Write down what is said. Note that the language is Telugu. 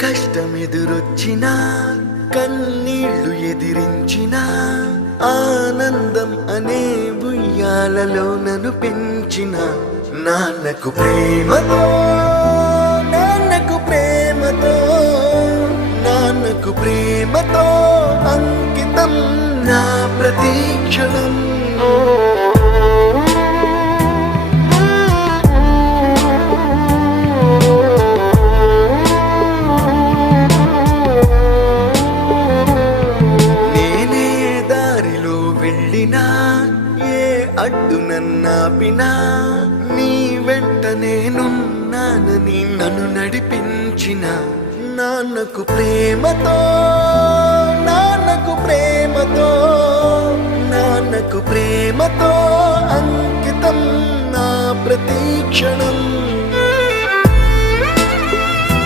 కష్టమెదురొచ్చినా కన్నీళ్లు ఎదిరించినా ఆనందం అనే ఉయ్యాలలో నన్ను పెంచిన నాన్నకు ప్రేమతో నాన్నకు ప్రేమతో నాన్నకు ప్రేమతో అంకితం నా ప్రతీక్షణం. నేనే దారిలో వెళ్ళినా ఏ అడ్డు నన్నాపినా నీ వెంట నేనున్నానని నన్ను నడిపించిన నాన్నకు ప్రేమతో నాన్నకు ప్రేమతో నాన్నకు ప్రేమతో అంకితం నా ప్రతీక్షణం.